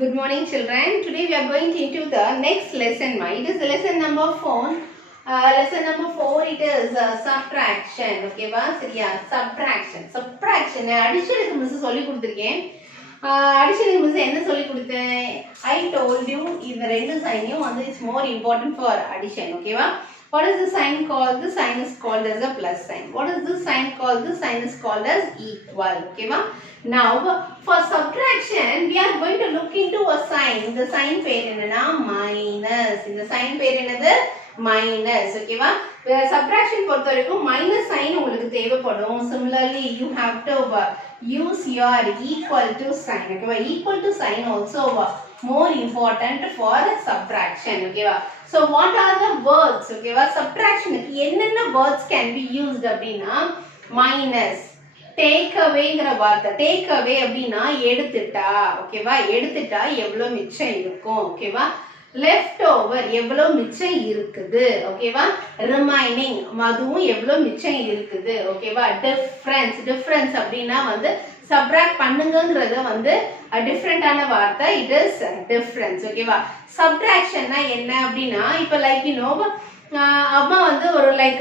Good morning, children. Today we are going into the next lesson. It is lesson number 4. Lesson number 4, it is subtraction. Okay, va? சரியா? Subtraction. Subtraction. Addition miss சொல்லி கொடுத்திருக்கேன். Addition miss என்ன சொல்லி கொடுத்தேன்? I told you இந்த ரெண்டு சைனையும் வந்து it's more important for addition. Okay, va? What is the sign called? The sign is called as a plus sign. What is the sign called? The sign is called as equal. Okay, va? Now, for subtraction, we are going to look into a sign. The sign பேர் என்னன்னா minus. இந்த sign பேர் என்னது? Minus. Okay, va? Subtraction பொறுத்த வரைக்கும் minus sign உங்களுக்கு தேவைப்படும். Similarly, you have to use your equal to sign. Okay, va? Equal to sign also more important for subtraction. Okay, va? So, what are the words? Okay, va? Subtraction என்னென்ன words can be used அப்படின்னா minus. Take awayங்கிற வார்த்தை take away அப்படின்னா எடுத்துட்டா ஓகேவா எடுத்துட்டா எவ்வளவு மிச்சம் இருக்கும் ஓகேவா left over எவ்வளவு மிச்சம் இருக்குது ஓகேவா remaining அதுவும் எவ்வளவு மிச்சம் இருக்குது ஓகேவா difference அப்படின்னா வந்து subtract பண்ணுங்கங்கறது வந்து டிஃபரண்டான வார்த்தை it is difference ஓகேவா subtractionனா என்ன அப்படின்னா இப்போ லைக் அம்மா வந்து ஒரு லைக்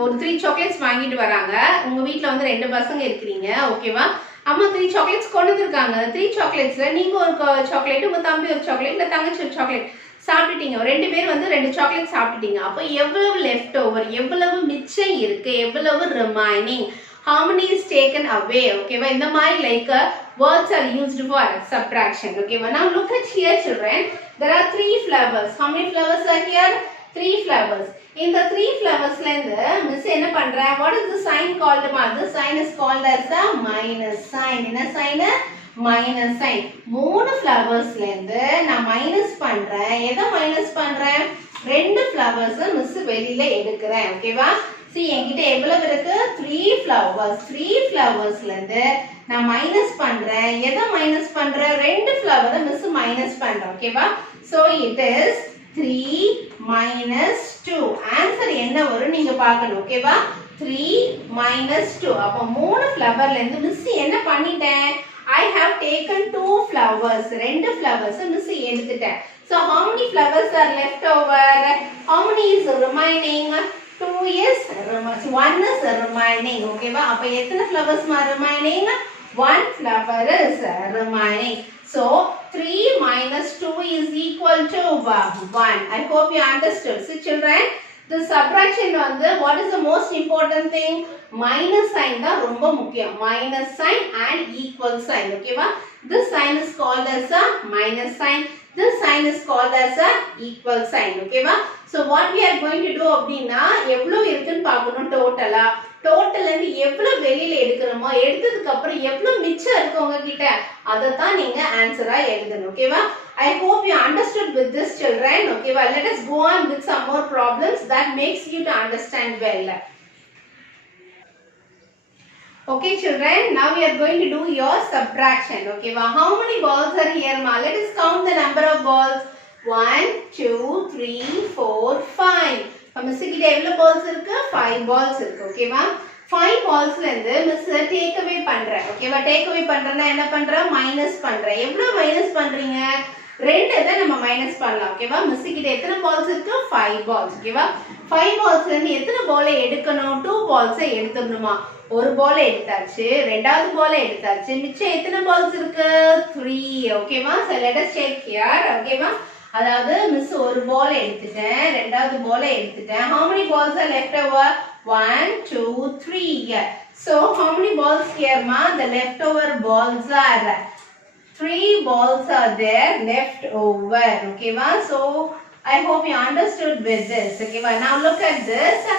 ஒரு 3 சாக்லேட்ஸ் வாங்கிட்டு வராங்க உங்க வீட்ல வந்து ரெண்டு பசங்க இருக்கீங்க ஓகேவா அம்மா 3 சாக்லேட்ஸ் கொண்டு வந்திருக்காங்க 3 சாக்லேட்ஸ்ல நீங்க ஒரு சாக்லேட் உங்க தம்பி ஒரு சாக்லேட் இல்ல தங்கச்சி ஒரு சாக்லேட் சாப்பிட்டுட்டீங்க ரெண்டு பேர் வந்து ரெண்டு சாக்லேட் சாப்பிட்டுட்டீங்க அப்ப எவ்வளவு லெஃப்ட் ஓவர் எவ்வளவு மிச்சம் இருக்கு எவ்வளவு remaining how many is taken away ஓகேவா இந்த மாதிரி like words are used for subtraction ஓகேவா now look at here children there are 3 flowers how many flowers are here 3 flowers. In the 3 flowers miss என்ன பண்றேன் what is the sign called the sign is called as the minus sign என்ன sign minus sign 3 flowers நான் minus பண்றேன் எதை minus பண்றேன் ரெண்டு flowers miss வெளியில எடுக்கிறேன் ஓகேவா see என்கிட்ட எவ்வளவு இருக்கு 3 flowers நான் minus பண்றேன் எதை minus பண்றேன் ரெண்டு flower miss minus பண்றேன் ஓகேவா so it is 3 minus 2 ஆன்சர் என்ன வரும் நீங்க பார்க்கணும் ஓகேவா 3 minus 2 அப்ப மூணு ஃப்ளவர்ல இருந்து மிஸ் என்ன பண்ணிட்டேன் I have taken 2 flowers ரெண்டு flowers மிஸ் எடுத்துட்டேன் so how many flowers are left over how many is remaining 2 is 1 is remaining ஓகேவா அப்ப எத்தனை flowers remaining 1 flower is remaining so 3 minus 2 is equal to 1. I hope you understood. So children, the subtraction வந்து what is the most important thing? Minus sign தான் ரொம்ப முக்கியம். Minus sign and equal sign. ஓகேவா? This sign is called as a minus sign. This sign is called as a equal sign. ஓகேவா? So what we are going to do அப்படின்னா எவ்வளவு இருக்குன்னு பார்க்கணும் டோட்டலா டோட்டல் வந்து எவ்வளவு வெளியில எடுக்கணுமோ எடுத்ததுக்கு அப்புறம் எவ்வளவு மிச்சம் இருக்கு உங்ககிட்ட அதை தான் நீங்க ஆன்சரா எழுதணும் ஓகேவா I hope you understood with this children ஓகேவா let us go on with some more problems that makes you to understand well okay children now we are going to do your subtraction okay how many balls are here ma let us count the number of balls 1 2 3 4 5 மிஸ் கிட்ட எவ்வளவு பால்ஸ் இருக்கு 5 பால்ஸ் இருக்கு ஓகேவா 5 பால்ஸ்ல இருந்து miss take away பண்றேன் ஓகேவா take away பண்றேன்னா என்ன பண்றேன் மைனஸ் பண்றேன் எவ்வளவு மைனஸ் பண்றீங்க ரெண்டு தான் நம்ம மைனஸ் பண்ணலாம் ஓகேவா மிஸ் கிட்ட எத்தனை பால்ஸ் இருக்கு 5 பால்ஸ் ஓகேவா 5 பால்ஸ்ல இருந்து எத்தனை பால் எடுக்கணும் 2 பால்ஸ் எடுத்துடணுமா ஒரு பால் எடுத்தாச்சு ரெண்டாவது பால் எடுத்தாச்சு மிச்சம் எத்தனை பால்ஸ் இருக்கு 3 ஓகேவா so let us check here ஓகேவா அதாவது மிஸ் ஒரு பால் எடுத்துட்டேன் ரெண்டாவது பால் எடுத்துட்டேன் how many balls are left over 1 2 3 so how many balls here ma the leftover balls are 3 balls are there left over okay ma so I hope you understood with this okay ma now look at this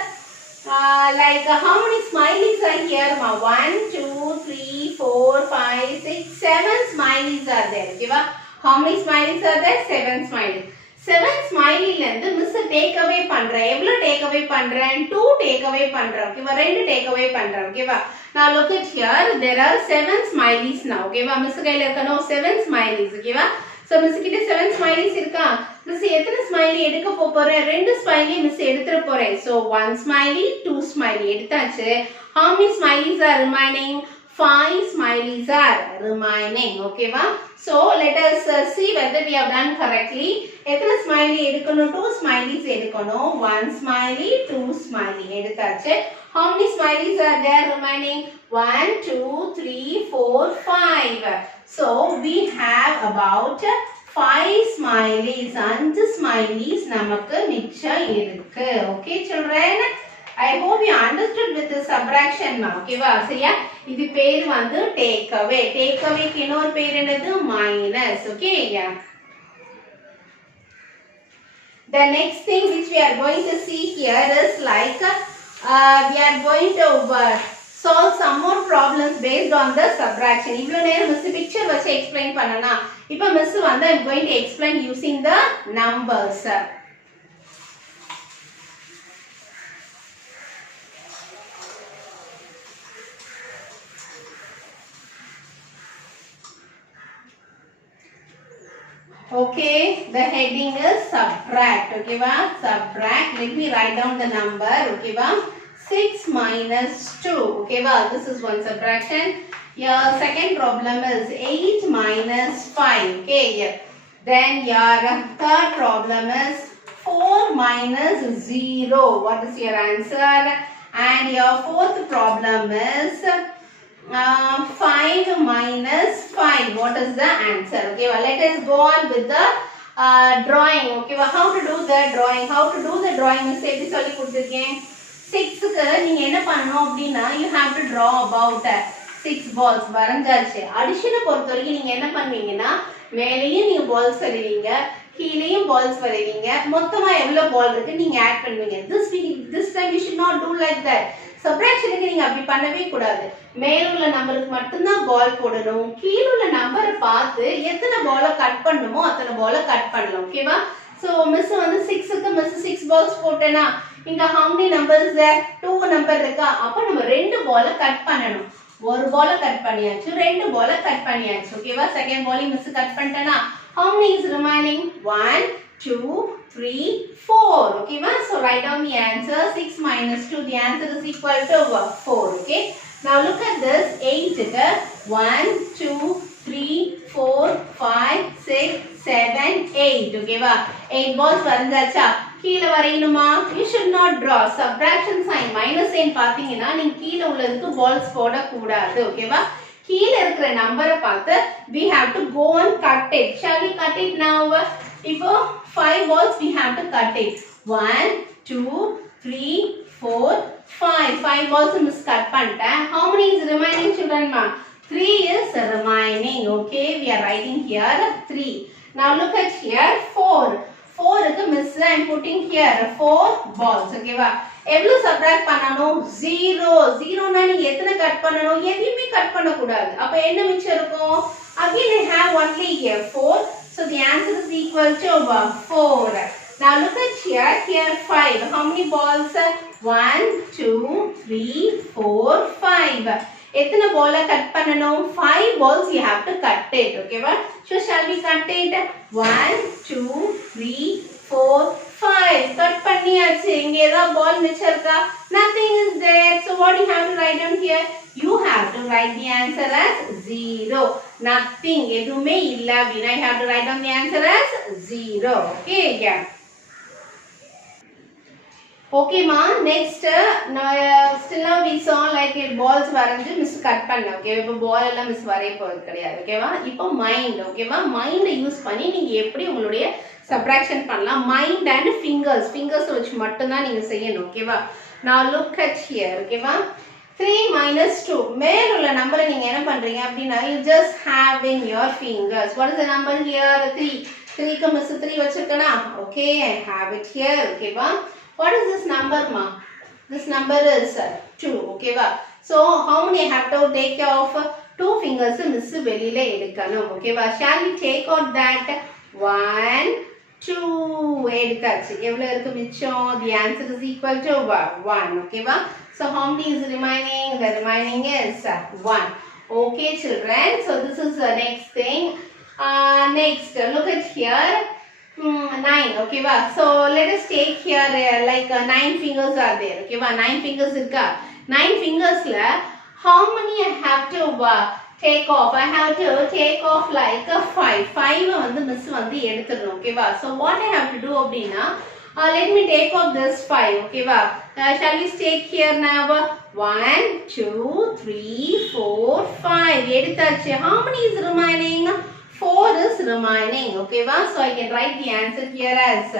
like how many smileys are here ma 1 2 3 4 5 6 7 smileys are there okay ma how many smileys are there 7 smileys 7 smiley ல இருந்து miss take away பண்றேன் எவ்வளவு take away பண்றேன் 2 take away பண்றேன் ஓகேவா ரெண்டு take away பண்றேன் ஓகேவா now look at here there are 7 smileys now ஓகேவா மிஸ் கையில இருக்கணும் 7 smileys ஓகேவா so மிஸ் கிட்ட 7 smileys இருக்கா மிஸ் எத்தனை ஸ்மைலி எடுக்க போறேன் ரெண்டு ஸ்மைலி மிஸ் எடுத்துற போறேன் so 1 smiley 2 smiley எடுத்தாச்சு how many smileys are remaining 5 smileys are remaining. Okay va? So let us see whether we have done correctly. எத்தனை smiley எடுக்கணும்? 2 smileys எடுக்கணும். 1 smiley, 2 smiley எடுத்தாச்சு. How many smileys are there remaining? 1, 2, 3, 4, 5. So we have about 5 smileys. 5 smileys நமக்கு மிச்சம் இருக்கு. Okay children? I hope you understood with the subtraction ma. Okay va? சரியா? இது பேர் வந்து take away. Take away க்கு இன்னொரு பேர் என்னது? Minus. Okay? Yeah. The next thing which we are going to see here is like we are going to solve some more problems based on the subtraction. இவ்வளவு நேரம் miss picture வச்சு explain பண்ணனா. இப்போ மிஸ் வந்து I am going to explain using the numbers. Okay, the heading is subtract. Okay va? Subtract. Let me write down the number. Okay va? 6 minus 2. Okay va? This is one subtraction. Your second problem is 8 minus 5. Okay. Yeah. Then your third problem is 4 minus 0. What is your answer? And your fourth problem is 5 minus 5. What is the answer? Okay, well, let us go on with the drawing. Okay, well, how to do the drawing? How to do the drawing? Miss எப்படி சொல்லி கொடுத்திருக்கேன் 6 க்கு நீங்க என்ன பண்ணனும் அப்படினா you have to draw about 6 balls வரைஞ்சாச்சு. அடிஷனை பொறுத்தவரைக்கும் நீங்க என்ன பண்ணுவீங்கன்னா மேலேயும் நீங்க பால்ஸ் வரைவீங்க, கீழேயும் பால்ஸ் வரைவீங்க. மொத்தமா எவ்வளவு பால் இருக்கு நீங்க ஆட் பண்ணுவீங்க. This time you should not do like that. சப்ட்ராக்ஷனுக்கு நீங்க அப்படி பண்ணவே கூடாது. மேல உள்ள நம்பருக்கு மட்டும் தான் பால் போடணும். கீழ உள்ள நம்பரை பார்த்து எத்தனை பாலை கட் பண்ணணுமோ அத்தனை பாலை கட் பண்ணலாம். ஓகேவா? சோ மிஸ் வந்து 6 க்கு மிஸ் 6 பால்ஸ் போட்டேனா இங்க how many numbers there? 2 நம்பர் இருக்கா? அப்ப நம்ம ரெண்டு பாலை கட் பண்ணணும். ஒரு பாலை கட் பண்ணியாச்சு, ரெண்டு பாலை கட் பண்ணியாச்சு. ஓகேவா? செகண்ட் பாலையும் மிஸ் கட் பண்ணிட்டேனா how many is remaining? 1 2 3 4. Okay ma? So write down the answer. 6 minus 2, the answer is equal to 4. Okay, now look at this. 8 1 2 3 4 5 6 7 8. Okay va? 8 balls வரைஞ்சாச்சா? கீழ வரையணுமா? You should not draw subtraction sign minus sign பாத்தீங்கன்னா நீங்க கீழ உள்ளதுக்கு balls போட கூடாது. Okay va? கீழ இருக்கிற நம்பரை பார்த்து we have to go and cut it. Shall we cut it now? இப்போ 5 balls we have to cut it. 1 2 3 4 5 balls miss cut பண்ணிட்டேன். How many is remaining children ma? 3 is remaining. Okay, we are writing here 3. Now look at here 4 க்கு miss I am putting here 4 balls. Okay va? எவ்வளவு subtract பண்ணனும்? 0 னா நீங்க எத்தனை கட் பண்ணனும்? எதையுமே கட் பண்ண கூடாது. அப்ப என்ன மிச்சம் இருக்கும்? Again I have only here 4. So the answer is equal to 4. Now look at here 5. How many balls? 1 2 3 4 5. எத்தனை பால் கட் பண்ணனும்? 5 balls you have to cut it. Okay va? So shall we cut it? 1 2 3 4 5. கட் பண்ணியாச்சு. இங்க ஏதாவது பால் மிச்சம் இருக்கா? Nothing is there. So what you have to write down here? You have to write the answer as 0. Nothing. எதுவுமே இல்ல அப்படினா you have to write down the answer as 0. Okay, yeah. Okay ma, next still now we saw like balls வரைஞ்சு miss cut பண்ண. ஓகே, இப்போ பால் எல்லாம் மிஸ் வரைய போறது கிடையாது. ஓகேவா? இப்போ மைண்ட். ஓகேவா? மைண்ட் யூஸ் பண்ணி நீங்க எப்படி உங்களுடைய சப்ட்ராக்ஷன் பண்ணலாம். மைண்ட் அண்ட் ஃபிங்கர்ஸ் வச்சு மட்டும் தான் நீங்க செய்யணும். ஓகேவா? now look at here. ஓகேவா? 3 minus 2 மேல உள்ள நம்பரை நீங்க என்ன பண்றீங்க அப்படினா you just have in your fingers. What is the number here? 3 க்கு மிஸ் 3 வச்சிருக்கனா? Okay, I have it here. ஓகேவா? What is this number ma? This number is 2. Okay va? So how many I have to take care of? 2 fingers miss வெளியில எடுக்கணும். Okay va? Shall we take out that? 1 2 எடுத்தாச்சு. எவ்வளவு இருக்கு மிச்சம்? The answer is equal to 1. Okay va? So how many is remaining? The remaining is 1. Okay children, so this is the next thing. Next look at here. 9. Okay va? So let us take here like 9 fingers are there. Okay va? 9 fingers irka. 9 fingersல how many I have to take off? I have to take off like a 5. 5 வந்து miss வந்து எடுத்துறணும் ஓகேவா. So what I have to do அப்படினா let me take off this 5 ஓகேவா. Shall we take here now? 1 2 3 4 5 எடுத்தாச்சு. How many is remaining? 4 is remaining ஓகேவா. So I can write the answer here as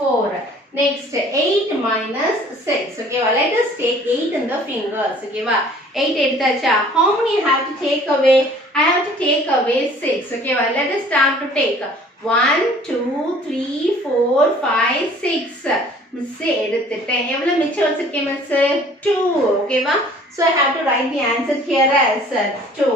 4. Next 8 minus 6 okay let us take 8 in the fingers okay 8 எடுத்தாச்சா. How many you have to take away? I have to take away 6 okay let us start to take 1 2 3 4 5 6 miss எடுத்துட்டேன். எவ்வளவு மிச்சம் வச்சிருக்கேன் miss 2 okay so I have to write the answer here as 2.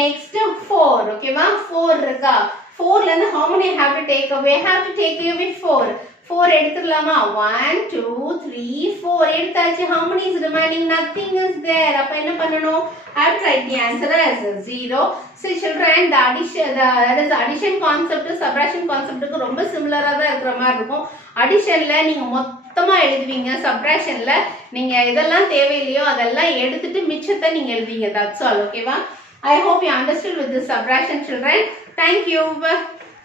Next 4 okay 4 இருக்கா. 4 ல இருந்து how many I have to take away? I have to take away 4. 4 எடுத்துக்கலாமா. 1 2 3 4 எடுத்தாச்சு. How many is remaining? Nothing is there. அப்ப என்ன பண்ணணும்? I have to write the answer as 0. So children, the addition concept subtraction concept க்கு ரொம்ப சிமிலரா தான் இருக்கிற மாதிரி இருக்கும். அடிஷன்ல நீங்க மொத்தமா எழுதுவீங்க. சப்ட்ராக்ஷன்ல நீங்க இதெல்லாம் தேவையில்லையோ அதெல்லாம் எடுத்துட்டு மிச்சத்தை நீங்க எழுதுவீங்க. That's all. Okay வா? I hope you understood with this subtraction children. Thank you.